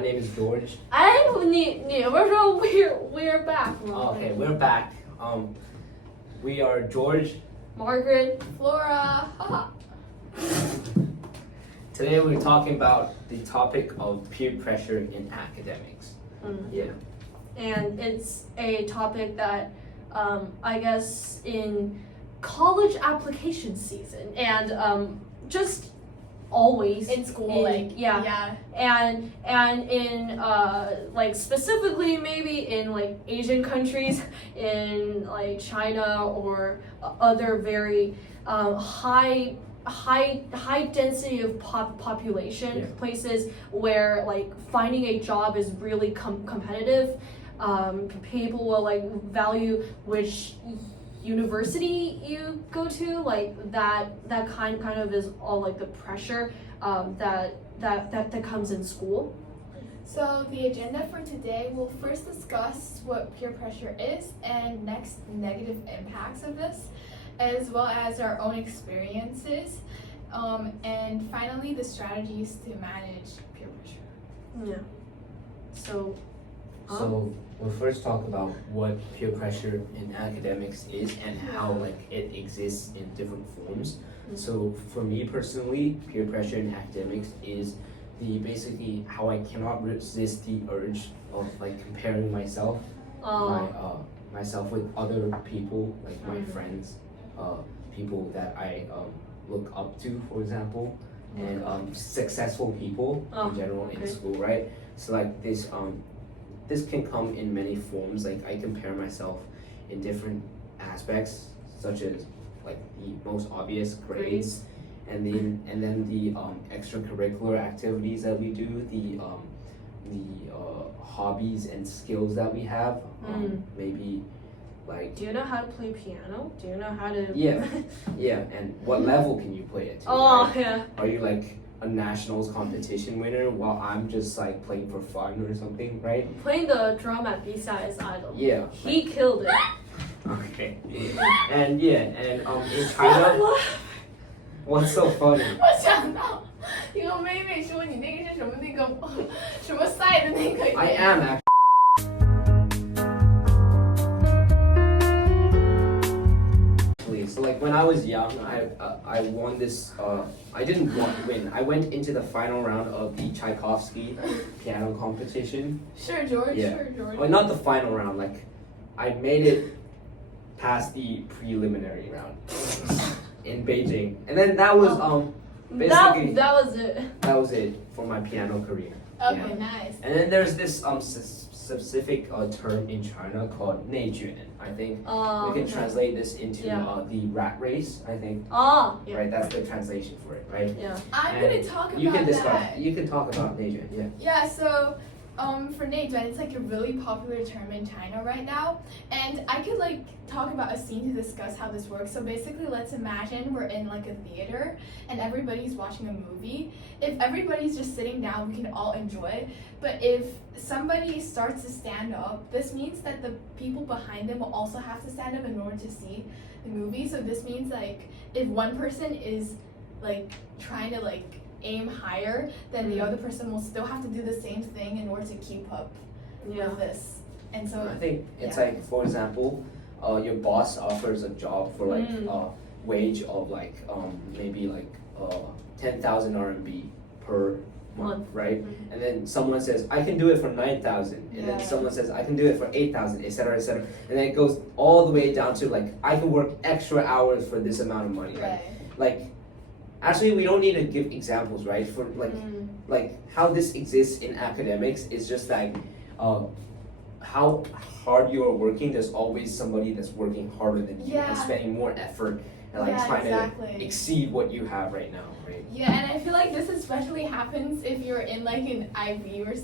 my name is George. 你不是说 we're back 吗 Okay, we're back. We are George. Margaret, Flora. Today we're talking about the topic of peer pressure in academics. Yeah. And it's a topic that I guess in college application season and just always In school, and in like specifically maybe in like Asian countries, in like China or other very high density of population places where like finding a job is really competitive. People will like value which university you go to, like that kind of is all like the pressure that comes in school. So the agenda for today, we'll first discuss what peer pressure is and next negative impacts of this, as well as our own experiences, and finally the strategies to manage peer pressure. Yeah. So we'll first talk about what peer pressure in academics is and how like it exists in different forms. So for me personally, peer pressure in academics is basically how I cannot resist the urge of like comparing myself with other people, like my friends, people that I look up to, for example, and successful people in general in school, right? So like this can come in many forms. Like I compare myself in different aspects, such as like the most obvious grades, and then the extracurricular activities that we do, the hobbies and skills that we have. Maybe like. Do you know how to play piano? Do you know how to? Yeah. And what level can you play it to? Oh, right? yeah. Are you like a nationals competition winner while I'm just like playing for fun or something, right? Playing the drum at B-Side's Idol. Yeah. He killed it. Okay. And in China, what's so funny? 我想到一个妹妹说你那个是什么什么赛的那个。I am actually. So like when I was young, I won this. I didn't win. I went into the final round of the Tchaikovsky piano competition. Sure, George. Yeah. Sure, George. Well, not the final round. Like I made it past the preliminary round in Beijing, and then that was basically that was it. That was it for my piano career. Okay, nice. And then there's this specific term in China called 内卷. I think we can translate this into the rat race. I think. Right, that's the translation for it, right? Yeah. I'm gonna talk about that. You can talk about 内卷, yeah. Yeah, so for 内卷, it's like a really popular term in China right now, and I could like talk about a scene to discuss how this works. So basically, let's imagine we're in like a theater and everybody's watching a movie. If everybody's just sitting down, we can all enjoy. But if somebody starts to stand up, this means that the people behind them will also have to stand up in order to see the movie. So this means like if one person is like trying to like aim higher, then the other person will still have to do the same thing in order to keep up with this. And so I think it's like, for example, your boss offers a job for like a wage of like maybe like 10,000 RMB per month, right? And then someone says I can do it for 9,000, and then someone says I can do it for 8,000, etc., etc., and then it goes all the way down to like I can work extra hours for this amount of money, right? Like. Actually, we don't need to give examples, right? For like how this exists in academics is just like how hard you are working. There's always somebody that's working harder than you and spending more effort and like trying to exceed what you have right now, right? Yeah, and I feel like this especially happens if you're in like an IB or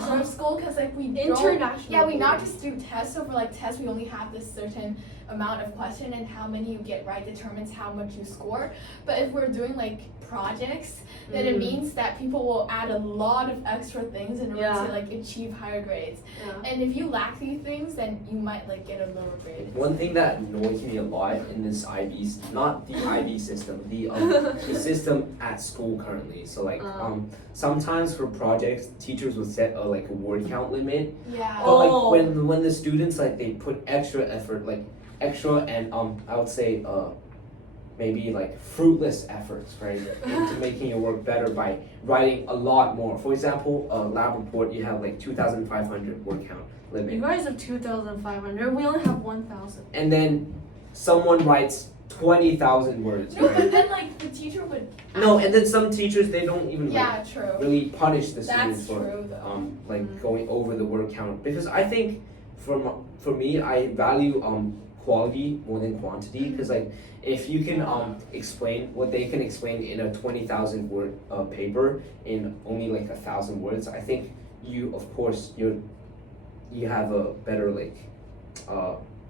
sort of school, because like we international. We not just do tests. So for like tests, we only have this certain amount of question and how many you get right determines how much you score. But if we're doing like projects, then it means that people will add a lot of extra things in order to like achieve higher grades. And if you lack these things, then you might like get a lower grade. One thing that annoys me a lot in this not the IB system, the system at school currently. So like sometimes for projects, teachers will set a like a word count limit. Yeah. But like when the students like they put extra effort, like extra and I would say maybe like fruitless efforts, right, into making your work better by writing a lot more. For example, a lab report, you have like 2,500 word count limit. You guys have 2,500. We only have 1,000. And then someone writes 20,000 words. No, right? but then like the teacher would. No, and then some teachers they don't even true. really punish the students That's for true, though. going over the word count, because I think for me I value quality more than quantity, because like if you can explain what they can explain in a 20,000 word paper in only like 1,000 words, I think you have a better like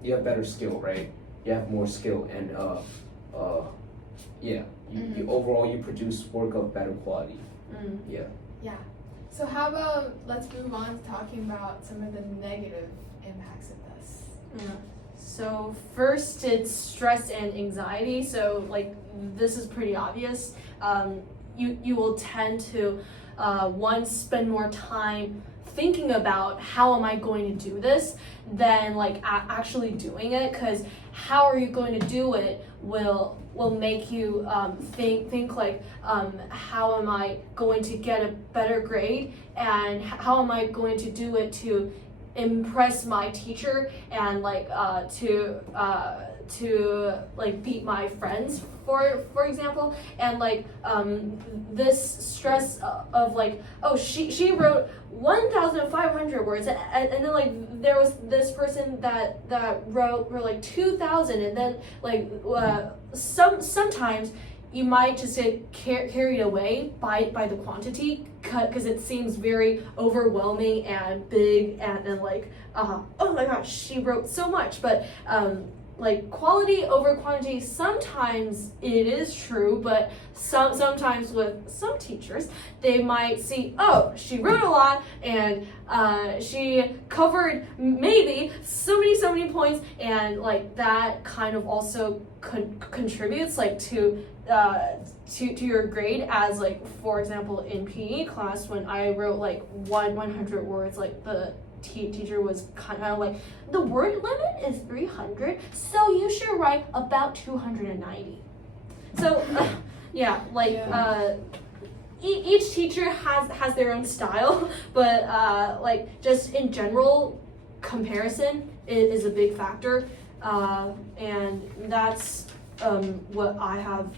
you have better skill, right? You have more skill and you overall you produce work of better quality. Yeah. So how about let's move on to talking about some of the negative impacts of this. So first, it's stress and anxiety. So like this is pretty obvious. You will tend to spend more time thinking about how am I going to do this than like actually doing it, because how are you going to do it will make you think like how am I going to get a better grade, and how am I going to do it to impress my teacher and like to like beat my friends for example. And like this stress of like, oh, she wrote 1,500 words and then like there was this person that wrote like 2,000, and then like sometimes you might just get carried away by the quantity, because it seems very overwhelming and big and like oh my gosh, she wrote so much. But like quality over quantity, sometimes it is true, but sometimes with some teachers they might see, oh, she wrote a lot and she covered maybe so many points, and like that kind of also contributes like to your grade. As like for example in PE class, when I wrote like 100 words, like the teacher was kind of like, the word limit is 300, so you should write about 290. So each teacher has their own style, but like just in general, comparison is a big factor, and that's what I have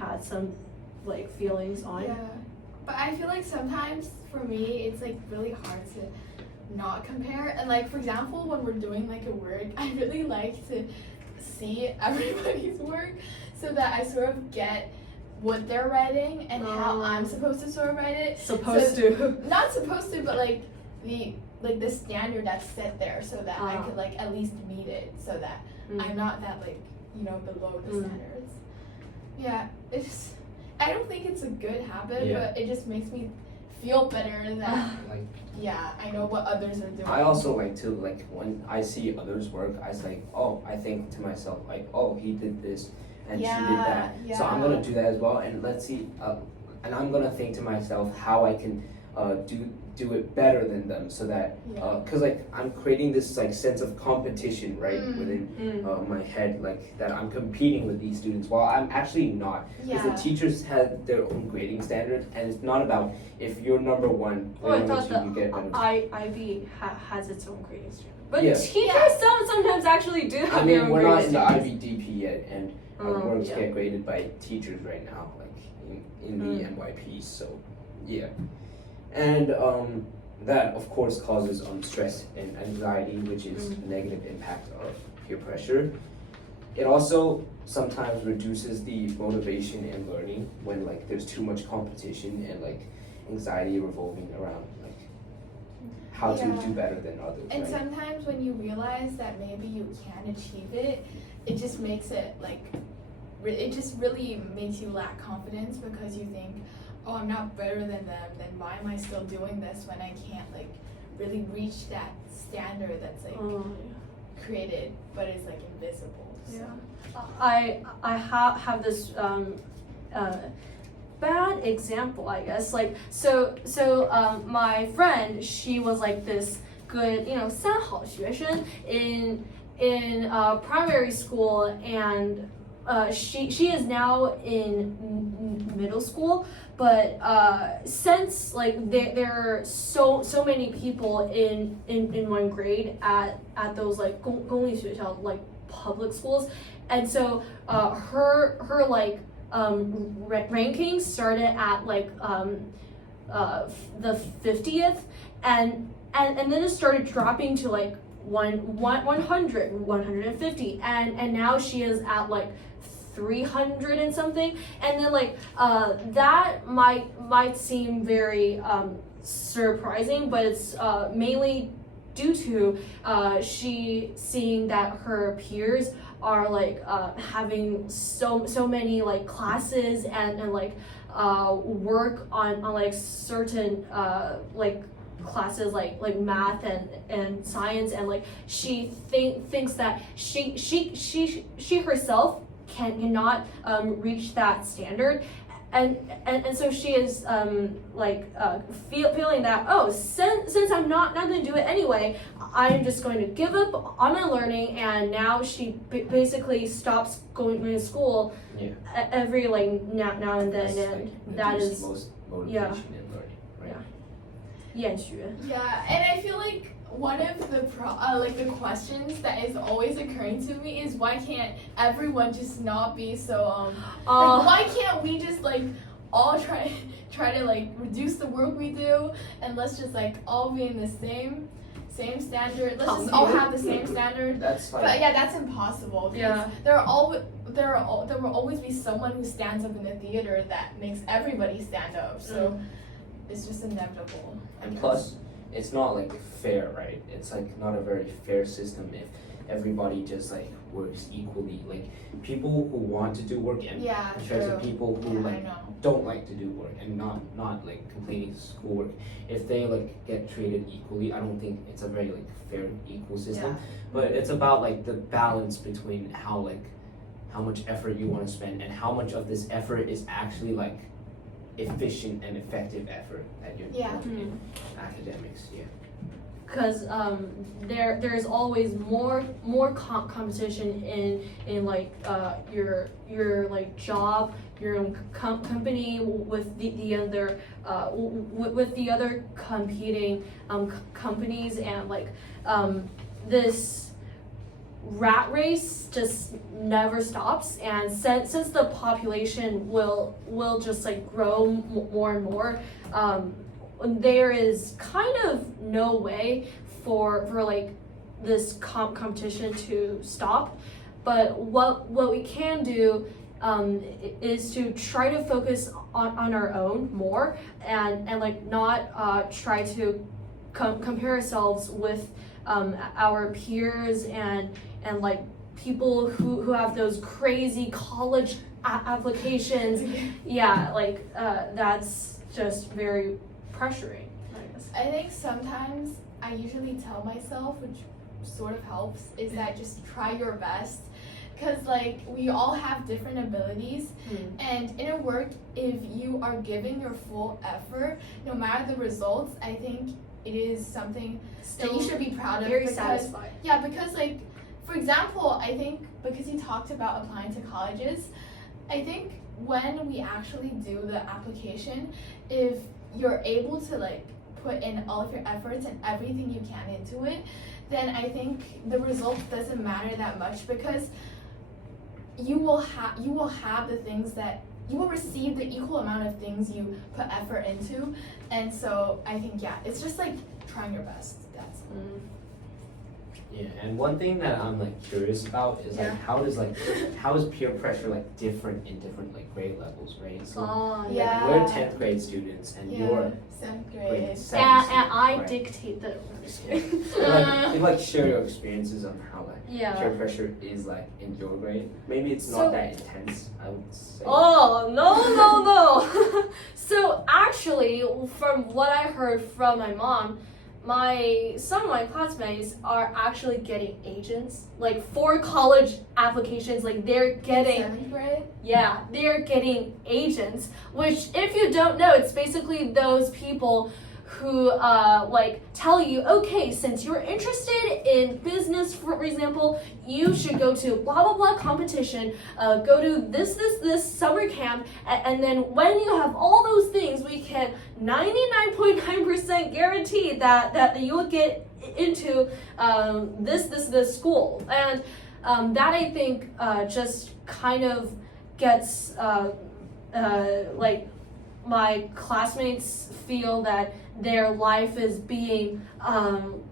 had some like feelings on. Yeah, but I feel like sometimes for me it's like really hard to not compare. And like for example, when we're doing like a word, I really like to see everybody's work so that I sort of get what they're writing and how I'm supposed to sort of write it. Not supposed to, but like the standard that's set there, so that I could like at least meet it, so that I'm not that like below the standards. Yeah, it's I don't think it's a good habit, but it just makes me feel better that I know what others are doing. I also like to like when I see others work, I think to myself like, oh, he did this and she did that, so I'm gonna do that as well, and let's see, and I'm gonna think to myself how I can do it better than them, so that because like I'm creating this like sense of competition within my head, like that I'm competing with these students, while I'm actually not, because the teachers have their own grading standards, and it's not about if you're number one or number two, you get better. IB has its own grading standard, but teachers sometimes actually do have their own we're grading not in the standards. IBDP yet, and works get graded by teachers right now, like in the NYP, so and that of course causes stress and anxiety, which is a negative impact of peer pressure. It also sometimes reduces the motivation in learning when like there's too much competition and like anxiety revolving around like how to Yeah. do better than others. And right? sometimes when you realize that maybe you can achieve it, it just makes it like, it just really makes you lack confidence because you think, oh, I'm not better than them, then why am I still doing this when I can't like really reach that standard that's like created but is like invisible. So. Yeah. I have this bad example, I guess. Like so my friend, she was like this good, 三好学生in primary school, and she is now in middle school. But since like there are so many people in one grade at those like 公立学校, like public schools, and so her like ranking started at like the 50th, and then it started dropping to like 100, 150, and now she is at like 300 and something, and then like that might seem very surprising, but it's mainly due to she seeing that her peers are like having so many like classes and like work on like certain like classes like math and science, and like she thinks that she herself cannot reach that standard, and so she is feeling that, oh, since I'm not going to do it anyway, I'm just going to give up on my learning, and now she basically stops going to school every like now and then. That's, and like, that reduce is most motivation in learning, right? 厌学. Yeah, and I feel like one of the the questions that is always occurring to me is, why can't everyone just not be so like, why can't we just like all try to like reduce the work we do, and let's just like all be in the same standard, let's just all have the same standard. That's fine. But yeah, that's impossible. Yeah. There will always be someone who stands up in the theater that makes everybody stand up. So it's just inevitable. And plus, it's not like fair, right? It's like not a very fair system if everybody just like works equally. Like people who want to do work, and Yeah, compared to true. people who Yeah, I like know. don't like to do work and not like completing schoolwork, if they like get treated equally, I don't think it's a very like fair equal system. Yeah. But it's about like the balance between how much effort you want to spend and how much of this effort is actually like efficient and effective effort that you're doing in academics. Because there's always more competition in like your like job, your own company with the other with the other competing companies, and like this rat race just never stops, and since the population will just like grow more and more, there is kind of no way for like this competition to stop. But what we can do is to try to focus on our own more, and like not try to compare ourselves with our peers and like people who have those crazy college applications. Yeah, like that's just very pressuring, I guess. I think sometimes I usually tell myself, which sort of helps, is that just try your best, because like we all have different abilities, and in a work, if you are giving your full effort, no matter the results, I think it is something that you should be proud of. Very because, satisfied. Yeah, because like, for example, I think because he talked about applying to colleges, I think when we actually do the application, if you're able to like put in all of your efforts and everything you can into it, then I think the result doesn't matter that much, because you will have the things that you will receive the equal amount of things you put effort into. And so I think, yeah, it's just like trying your best. That's Yeah, and one thing that I'm like curious about is Yeah. like how is peer pressure like different in different like grade levels, right? So Oh, like, Yeah. we're 10th grade students and you're 7th grade grade. 7 And student, I right? dictate the. You like share your experiences on how like Yeah. peer pressure is like in your grade. Maybe it's So- not that intense, I would say. Oh, no. So actually, from what I heard from my mom, some of my classmates are actually getting agents, like for college applications, like they're getting, 7th grade? yeah, they're getting agents, which if you don't know, it's basically those people who like tell you, okay, since you're interested in business, for example, you should go to blah blah blah competition, go to this summer camp, and then when you have all those things, we can 99.9% guarantee that you will get into this school, and that I think just kind of gets like my classmates feel that their life is being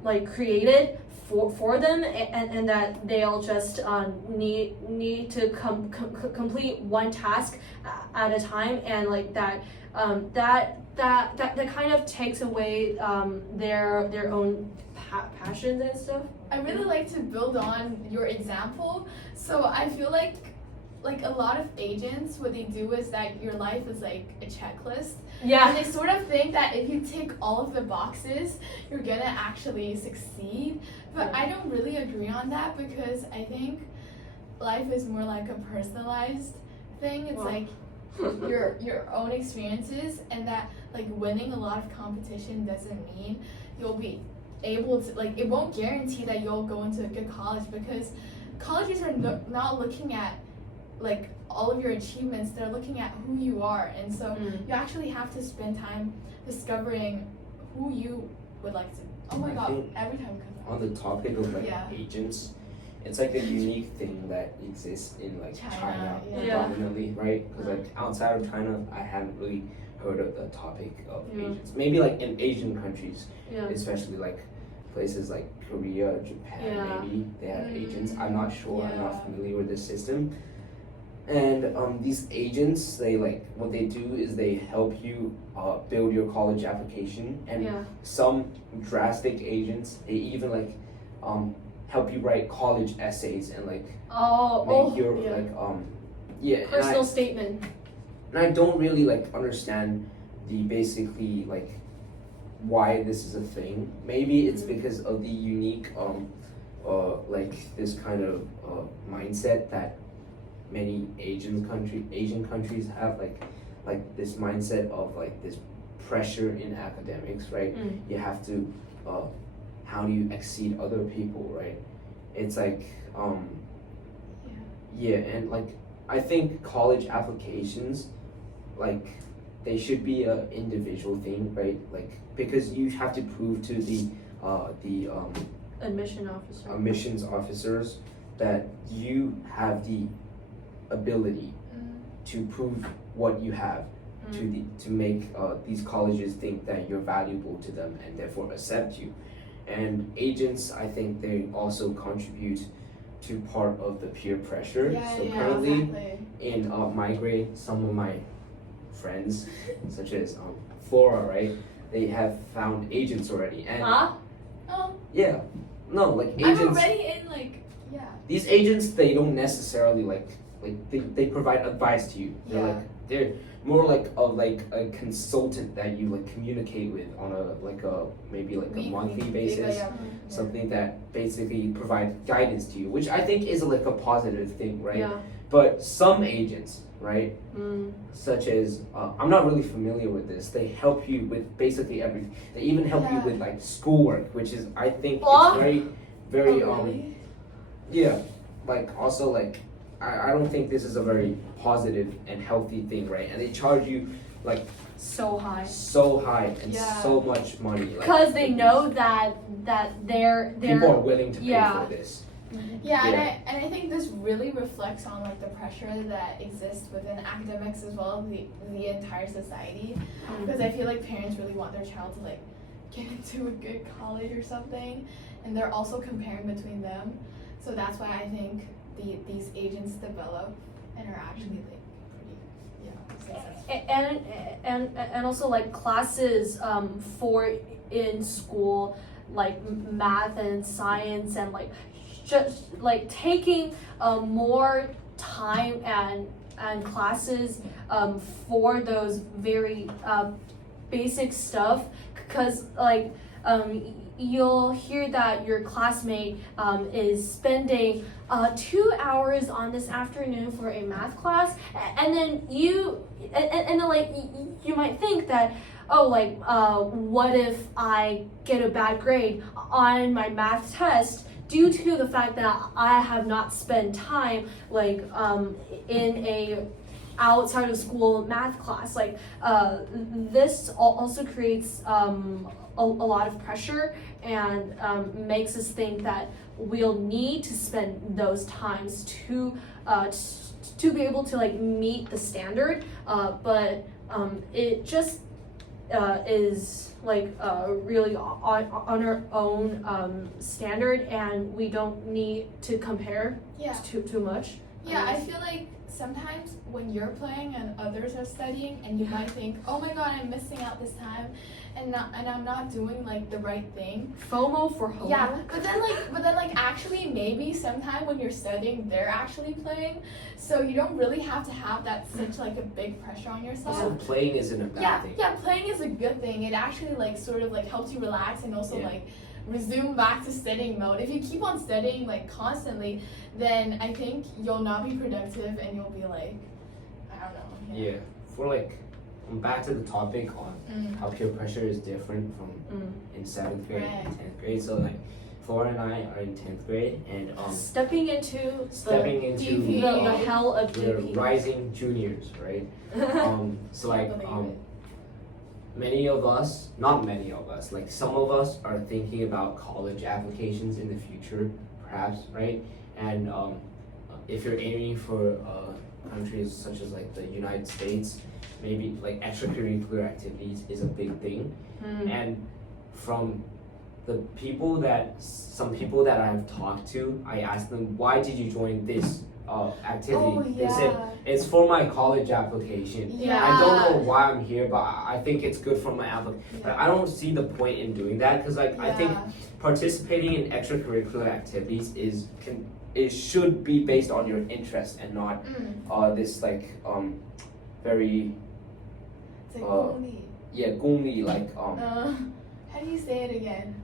like created for them, and that they'll just need to complete one task at a time, and like that kind of takes away their own passions and stuff. I really like to build on your example. So I feel like a lot of agents, what they do is that your life is like a checklist. Yeah. And they sort of think that if you tick all of the boxes, you're gonna actually succeed. But Yeah. I don't really agree on that, because I think life is more like a personalized thing. It's Wow. like your own experiences, and that like winning a lot of competition doesn't mean you'll be able to, like, it won't guarantee that you'll go into a good college, because colleges are not looking at like all of your achievements. They're looking at who you are, and so you actually have to spend time discovering who you would like to. Oh my I god, think every time it comes out. On the topic of like Yeah. agents, it's like a unique thing that exists in like China Yeah. predominantly, right? Because like outside of China, I haven't really heard of the topic of Yeah. agents. Maybe like in Asian countries, Yeah. especially like places like Korea, Japan, Yeah. maybe they have agents. I'm not sure. I'm Yeah. not familiar with the system. And these agents, they like what they do is they help you build your college application, and Yeah. some drastic agents they even like help you write college essays and like make your yeah. like yeah. Personal statement. And I don't really like understand the basically like why this is a thing. Maybe it's because of the unique like this kind of mindset that many Asian countries have, like this mindset of like this pressure in academics, right? You have to how do you exceed other people, right? It's like yeah, and like I think college applications, like they should be a individual thing, right? Like because you have to prove to the Admission officer. admissions officers that you have the ability to prove what you have to make these colleges think that you're valuable to them and therefore accept you. And agents, I think they also contribute to part of the peer pressure. So currently exactly. in my grade, some of my friends, such as Flora, right, they have found agents already. And yeah, no, like agents. I'm already in like These agents, they don't necessarily like they provide advice to you. They're more like a consultant that you like communicate with on a maybe a monthly basis, something that basically provide guidance to you, which I think is like a positive thing, right? Yeah. But some agents, right, such as I'm not really familiar with this. They help you with basically everything. They even help you with like schoolwork, which is I think it's very really? yeah, like also like I don't think this is a very positive and healthy thing, right? And they charge you like so high and so much money, like, because they know that they're people are willing to pay yeah. for this. Yeah, and I think this really reflects on like the pressure that exists within academics as well as the entire society. Because I feel like parents really want their child to like get into a good college or something, and they're also comparing between them. So that's why I think these agents develop and are actually like pretty successful. And also like classes for in school, like math and science, and like just like taking more time and classes for those very basic stuff, because like you'll hear that your classmate is spending 2 hours on this afternoon for a math class, and then and then like you might think that, oh, like what if I get a bad grade on my math test due to the fact that I have not spent time like in a outside of school math class. Like this also creates a lot of pressure, and makes us think that we'll need to spend those times to be able to like meet the standard, but it just is like really on our own standard, and we don't need to compare too much. Yeah, I feel like sometimes when you're playing and others are studying, and you might think, oh my god, I'm missing out this time, and I'm not doing like the right thing. FOMO for homework. Yeah, but then like actually maybe sometime when you're studying, they're actually playing, so you don't really have to have that such like a big pressure on yourself. Also, playing isn't a bad thing. Yeah, playing is a good thing. It actually like sort of like helps you relax, and also like resume back to studying mode. If you keep on studying like constantly, then I think you'll not be productive, and you'll be like, I don't know. Yeah, for like, back to the topic on how peer pressure is different from in 7th grade and 10th grade. So like, Flora and I are in 10th grade, and stepping into DP. the hell of we're DP. rising juniors, right? So like not many of us, like some of us are thinking about college applications in the future, perhaps, right? And if you're aiming for countries such as like the United States, maybe like extracurricular activities is a big thing. And from some people that I've talked to, I asked them, why did you join this activity? They said, it's for my college application. I don't know why I'm here, but I think it's good for my application. But I don't see the point in doing that, because like I think participating in extracurricular activities it should be based on your interest, and not this like very it's like 功利.功利, like how do you say it again?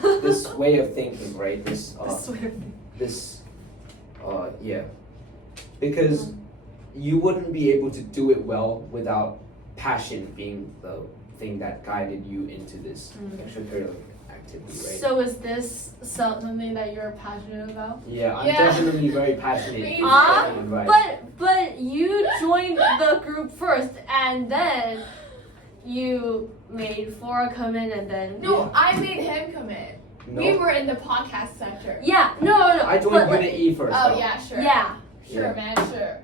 this way of thinking, right? This because you wouldn't be able to do it well without passion being the thing that guided you into this extracurricular activity, right? So is this something that you're passionate about? Yeah, I'm definitely very passionate. But you joined the group first, and then you made Flora come in, and then I made him come in. No. We were in the podcast sector. No. I joined Unit E first. Oh yeah, sure. Sure, man, sure.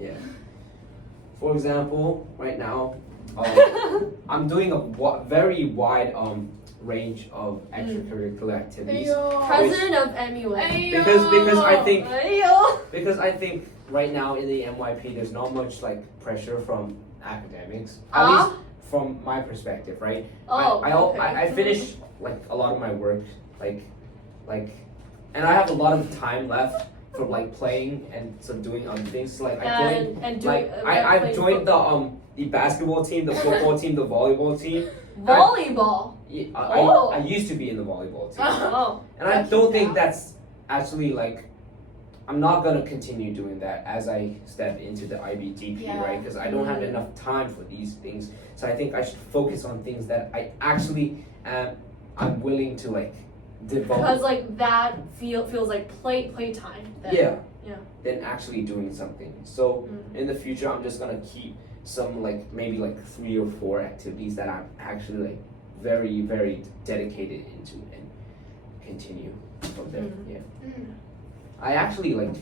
Yeah. For example, right now, I'm doing a very wide range of extracurricular activities. President of MUA. Because I think right now in the MYP there's not much like pressure from academics. At least from my perspective, right? I finished like a lot of my work, like, and I have a lot of time left for like playing and some doing other things. Like I joined the basketball team, the football team, the volleyball team. Volleyball. I used to be in the volleyball team, and I don't think that's actually like. I'm not gonna continue doing that as I step into the IBDP, right? Because I don't have enough time for these things. So I think I should focus on things that I actually I'm willing to like develop. Because like that feels like playtime. Than actually doing something. So in the future, I'm just gonna keep some like maybe like 3 or 4 activities that I'm actually like very, very dedicated into, and continue from there. I actually like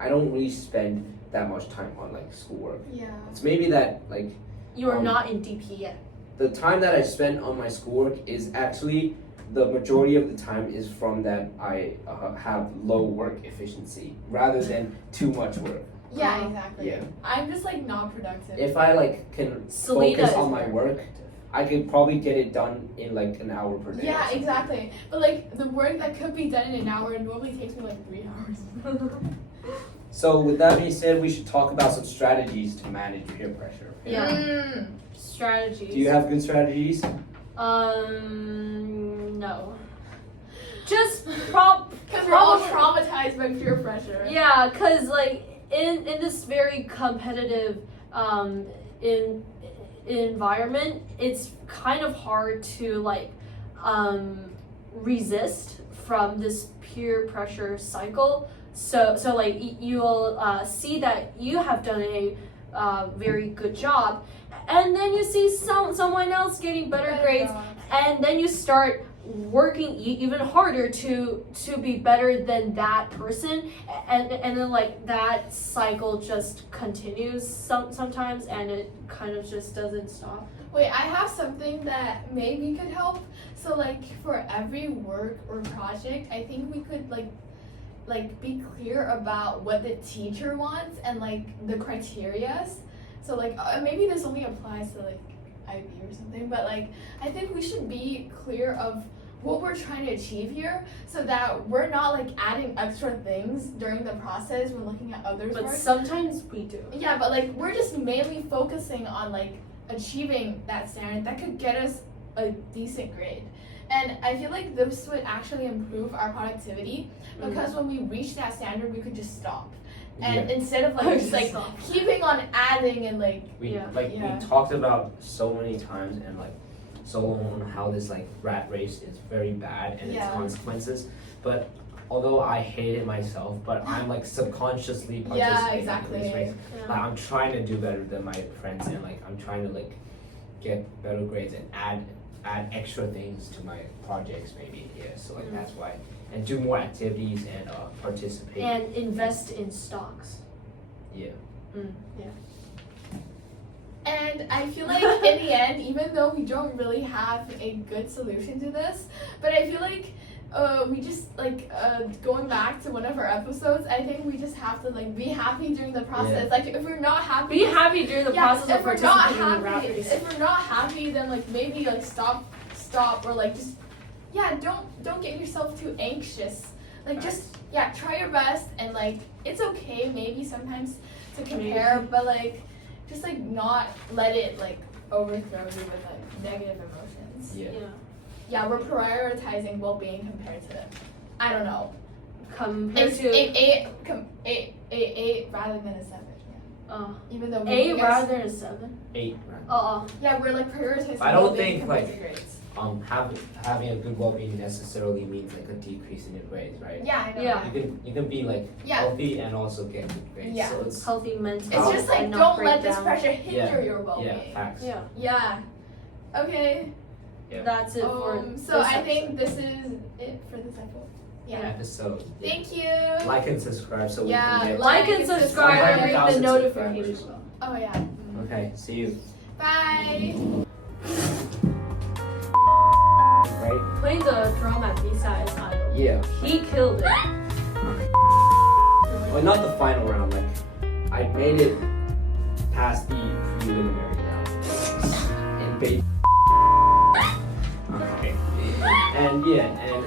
I don't really spend that much time on like schoolwork. Yeah. It's maybe that like you are not in DP yet. the time that I spend on my schoolwork is actually the majority of the time is from that I have low work efficiency rather than too much work. Yeah, exactly. Yeah. I'm just like not productive. If I like can Selena focus is on my very work, productive. I could probably get it done in like an hour per day. or Yeah, something. exactly. But like the work that could be done in an hour normally takes me like 3 hours. So with that being said, we should talk about some strategies to manage peer pressure. Okay? Yeah. Strategies. Do you have good strategies? No. Just prob. Because we're all Probably- traumatized by peer pressure. Yeah, cause like in this very competitive in environment, it's kind of hard to like resist from this peer pressure cycle. So like you'll see that you have done a very good job, and then you see someone else getting better grades, and then you start working even harder to be better than that person, and then like that cycle just continues sometimes, and it kind of just doesn't stop. Wait, I have something that maybe could help. So like for every work or project, I think we could like be clear about what the teacher wants and like the criterias. So like maybe this only applies to like IB or something, but like I think we should be clear of what we're trying to achieve here, so that we're not like adding extra things during the process when looking at others' But work. sometimes we do. Yeah, but like we're just mainly focusing on like achieving that standard that could get us a decent grade. And I feel like this would actually improve our productivity because when we reach that standard, we could just stop. And instead of like just like Stop. keeping on adding and like We Yeah. Yeah. we talked about so many times and like so long on how this like rat race is very bad and its Yeah. consequences. But although I hate it myself, but I'm like subconsciously participating yeah, in exactly. this race. Yeah. Like, I'm trying to do better than my friends and like I'm trying to like get better grades and add extra things to my projects maybe. Yeah, so like that's why. And do more activities and participate. And invest in stocks. Yeah. And I feel like in the end, even though we don't really have a good solution to this, but I feel like we just like going back to one of our episodes, I think we just have to like be happy during the process. Like if we're not happy, Be happy during the process if of we're not participating in the rat happy, race. if we're not happy, then like maybe like stop or like just don't get yourself too anxious. Like just try your best and like it's okay maybe sometimes to compare, but like just like not let it like overthrow you with like negative emotions. Yeah. Yeah, we're prioritizing well-being compared to, I don't know, Compared it's to eight rather than a 7. Yeah. Even though A we rather than a 7. 8. Right? yeah, we're like prioritizing. I don't well-being think, compared like- to grades. Having a good well-being necessarily means like a decrease in your grades, right? Yeah, I know. Yeah. You can be like Yeah. healthy and also get good grades. Yeah. So it's Healthy mental It's just like and not don't break let this down. pressure hinder your yeah, well-being. facts. Yeah, Yeah. Okay. Yeah. that's it for So this I think episode. this is it for this episode. Yeah. Episode. Yeah. Thank you. Like and subscribe so Yeah, we can get. Like and subscribe and ring the 100,000 notification subscribers. bell. Oh yeah. Okay, see you. Bye. Right? Playing the drum at B-side is idol. Yeah. He killed it. Well, not the final round. Like, I made it past the preliminary round. And baby. Okay. And yeah, and